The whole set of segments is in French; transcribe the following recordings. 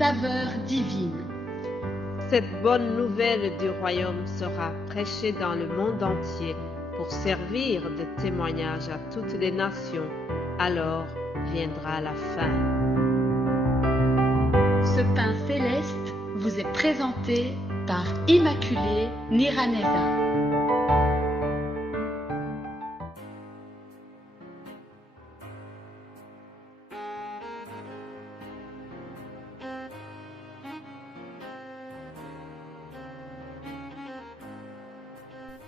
saveur divine. Cette bonne nouvelle du royaume sera prêchée dans le monde entier pour servir de témoignage à toutes les nations. Alors viendra la fin. Ce pain céleste vous est présenté par Immaculée Niraneza.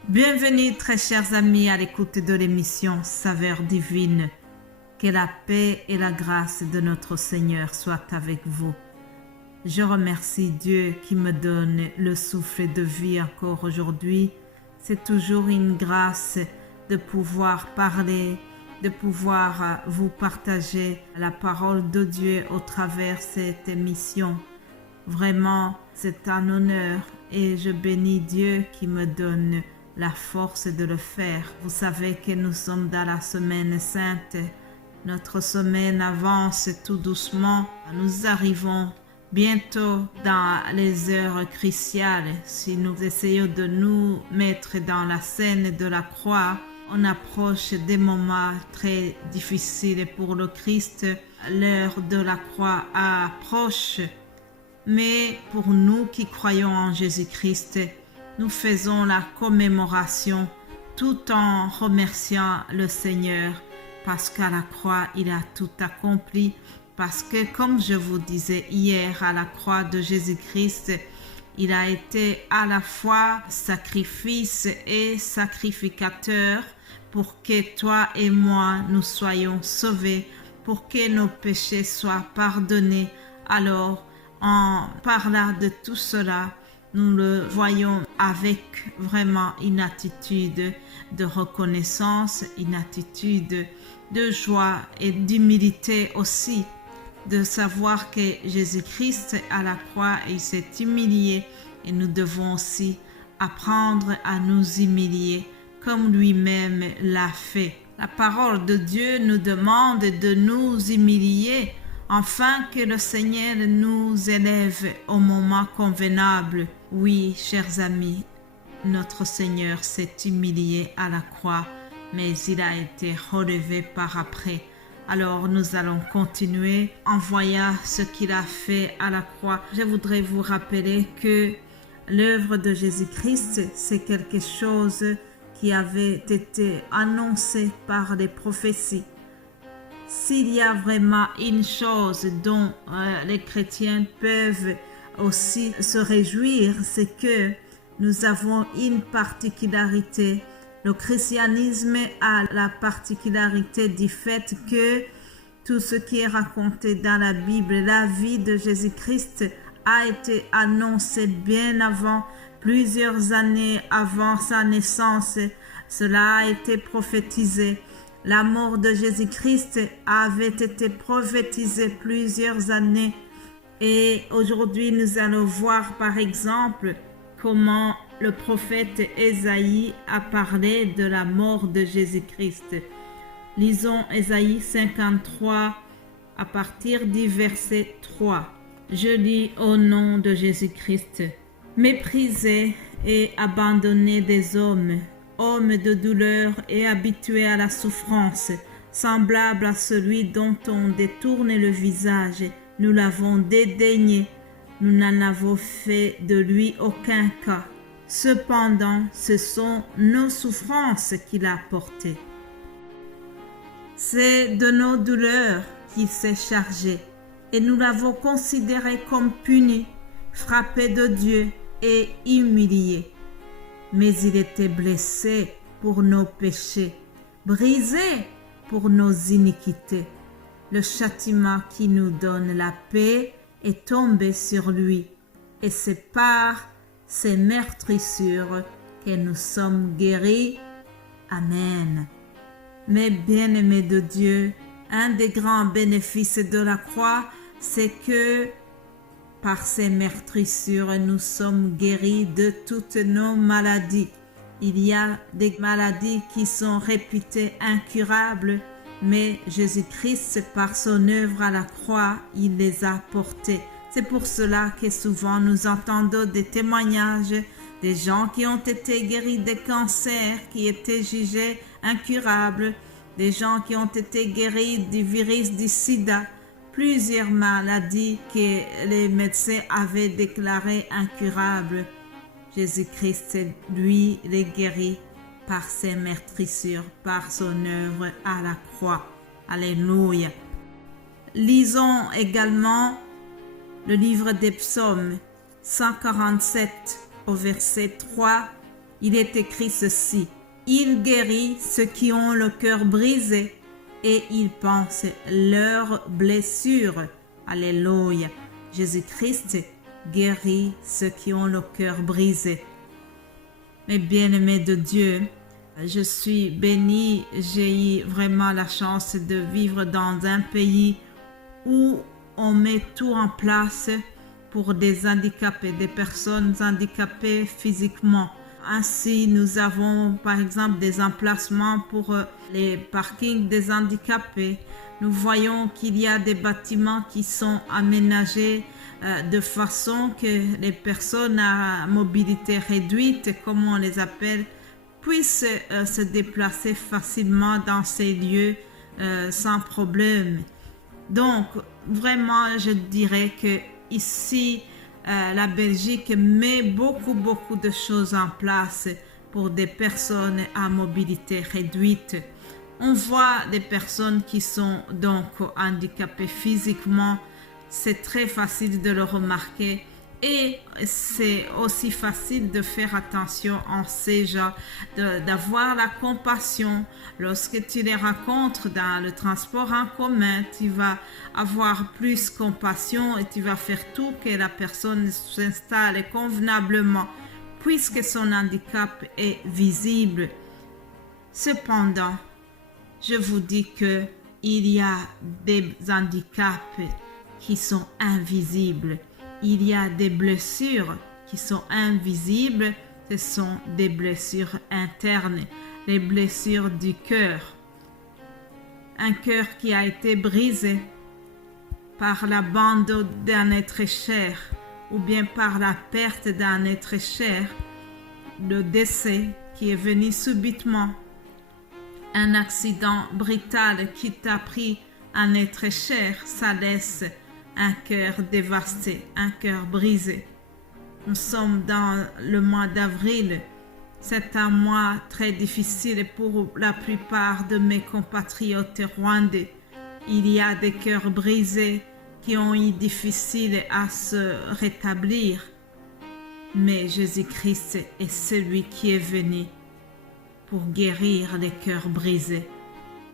Bienvenue très chers amis à l'écoute de l'émission Saveur divine. Que la paix et la grâce de notre Seigneur soient avec vous. Je remercie Dieu qui me donne le souffle de vie encore aujourd'hui. C'est toujours une grâce de pouvoir parler, de pouvoir vous partager la parole de Dieu au travers cette émission. Vraiment, c'est un honneur et je bénis Dieu qui me donne la force de le faire. Vous savez que nous sommes dans la semaine sainte. Notre semaine avance tout doucement. Nous arrivons bientôt dans les heures cruciales. Si nous essayons de nous mettre dans la scène de la croix, on approche des moments très difficiles pour le Christ. L'heure de la croix approche. Mais pour nous qui croyons en Jésus-Christ, nous faisons la commémoration tout en remerciant le Seigneur parce qu'à la croix, il a tout accompli. Parce que, comme je vous disais hier, à la croix de Jésus-Christ, il a été à la fois sacrifice et sacrificateur pour que toi et moi, nous soyons sauvés, pour que nos péchés soient pardonnés. Alors, en parlant de tout cela, nous le voyons avec vraiment une attitude de reconnaissance, une attitude de joie et d'humilité aussi, de savoir que Jésus-Christ à la croix, il s'est humilié et nous devons aussi apprendre à nous humilier comme lui-même l'a fait. La parole de Dieu nous demande de nous humilier afin que le Seigneur nous élève au moment convenable. Oui, chers amis, notre Seigneur s'est humilié à la croix, mais il a été relevé par après. Alors nous allons continuer en voyant ce qu'il a fait à la croix. Je voudrais vous rappeler que l'œuvre de Jésus-Christ, c'est quelque chose qui avait été annoncé par les prophéties. S'il y a vraiment une chose dont les chrétiens peuvent aussi se réjouir, c'est que nous avons une particularité. Le christianisme a la particularité du fait que tout ce qui est raconté dans la Bible, la vie de Jésus-Christ a été annoncé bien avant, plusieurs années avant sa naissance. Cela a été prophétisé. La mort de Jésus-Christ avait été prophétisée plusieurs années. Et aujourd'hui, nous allons voir par exemple comment le prophète Ésaïe a parlé de la mort de Jésus-Christ. Lisons Ésaïe 53 à partir du verset 3. Je lis au nom de Jésus-Christ. Méprisé et abandonné des hommes, homme de douleur et habitué à la souffrance, semblable à celui dont on détourne le visage, nous l'avons dédaigné, nous n'en avons fait de lui aucun cas. Cependant, ce sont nos souffrances qu'il a portées. C'est de nos douleurs qu'il s'est chargé, et nous l'avons considéré comme puni, frappé de Dieu et humilié. Mais il était blessé pour nos péchés, brisé pour nos iniquités. Le châtiment qui nous donne la paix est tombé sur lui, et c'est par ses meurtrissures que nous sommes guéris. Amen. Mes bien-aimés de Dieu, un des grands bénéfices de la croix, c'est que par ses meurtrissures, nous sommes guéris de toutes nos maladies. Il y a des maladies qui sont réputées incurables, mais Jésus-Christ, par son œuvre à la croix, il les a portées. C'est pour cela que souvent nous entendons des témoignages des gens qui ont été guéris des cancers qui étaient jugés incurables, des gens qui ont été guéris du virus du sida, plusieurs maladies que les médecins avaient déclarées incurables. Jésus-Christ, lui, les guérit par ses meurtrissures, par son œuvre à la croix. Alléluia. Lisons également le livre des psaumes 147 au verset 3. Il est écrit ceci: Il guérit ceux qui ont le cœur brisé et il pense leurs blessures. Alléluia. Jésus-Christ guérit ceux qui ont le cœur brisé. Mes bien-aimés de Dieu, je suis bénie. J'ai eu vraiment la chance de vivre dans un pays où on met tout en place pour des handicapés, des personnes handicapées physiquement. Ainsi, nous avons par exemple des emplacements pour les parkings des handicapés. Nous voyons qu'il y a des bâtiments qui sont aménagés de façon que les personnes à mobilité réduite, comme on les appelle, puissent se déplacer facilement dans ces lieux sans problème. Donc, vraiment, je dirais que ici, la Belgique met beaucoup de choses en place pour des personnes à mobilité réduite. On voit des personnes qui sont donc handicapées physiquement. C'est très facile de le remarquer et c'est aussi facile de faire attention en ces gens, d'avoir la compassion. Lorsque tu les rencontres dans le transport en commun, tu vas avoir plus compassion et tu vas faire tout que la personne s'installe convenablement puisque son handicap est visible. Cependant, je vous dis que il y a des handicaps qui sont invisibles. Il y a des blessures qui sont invisibles. Ce sont des blessures internes, les blessures du cœur. Un cœur qui a été brisé par l'abandon d'un être cher ou bien par la perte d'un être cher, le décès qui est venu subitement, un accident brutal qui t'a pris un être cher, ça laisse un cœur dévasté, un cœur brisé. Nous sommes dans le mois d'avril. C'est un mois très difficile pour la plupart de mes compatriotes rwandais. Il y a des cœurs brisés qui ont eu difficile à se rétablir. Mais Jésus-Christ est celui qui est venu pour guérir les cœurs brisés.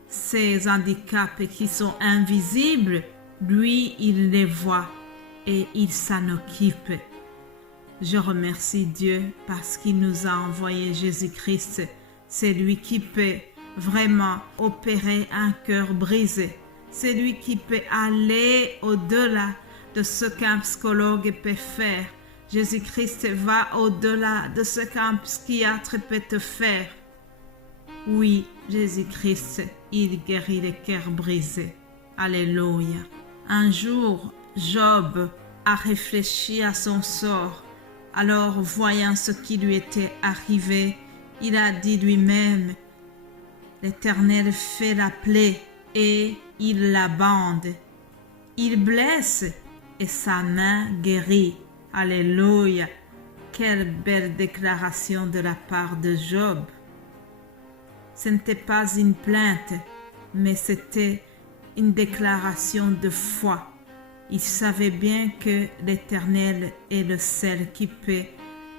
Ces handicaps qui sont invisibles, lui, il les voit et il s'en occupe. Je remercie Dieu parce qu'il nous a envoyé Jésus-Christ. C'est lui qui peut vraiment opérer un cœur brisé. C'est lui qui peut aller au-delà de ce qu'un psychologue peut faire. Jésus-Christ va au-delà de ce qu'un psychiatre peut te faire. Oui, Jésus-Christ, il guérit les cœurs brisés. Alléluia. Un jour, Job a réfléchi à son sort. Alors, voyant ce qui lui était arrivé, il a dit lui-même: l'Éternel fait la plaie et il la bande. Il blesse et sa main guérit. Alléluia. Quelle belle déclaration de la part de Job. Ce n'était pas une plainte, mais c'était une déclaration de foi. Il savait bien que l'Éternel est le seul qui peut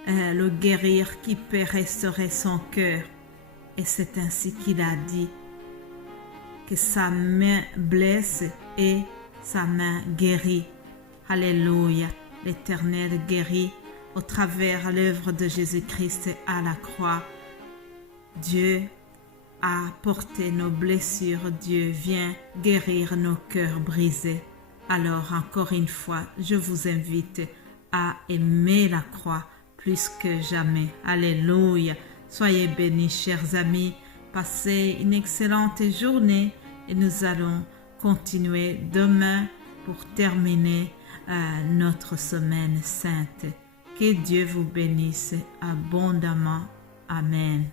le guérir, qui peut restaurer son cœur. Et c'est ainsi qu'il a dit que sa main blesse et sa main guérit. Alléluia. L'Éternel guérit au travers l'œuvre de Jésus-Christ à la croix. Dieu a porté nos blessures. Dieu vient guérir nos cœurs brisés. Alors, encore une fois, je vous invite à aimer la croix plus que jamais. Alléluia. Soyez bénis, chers amis. Passez une excellente journée et nous allons continuer demain pour terminer notre semaine sainte. Que Dieu vous bénisse abondamment. Amen.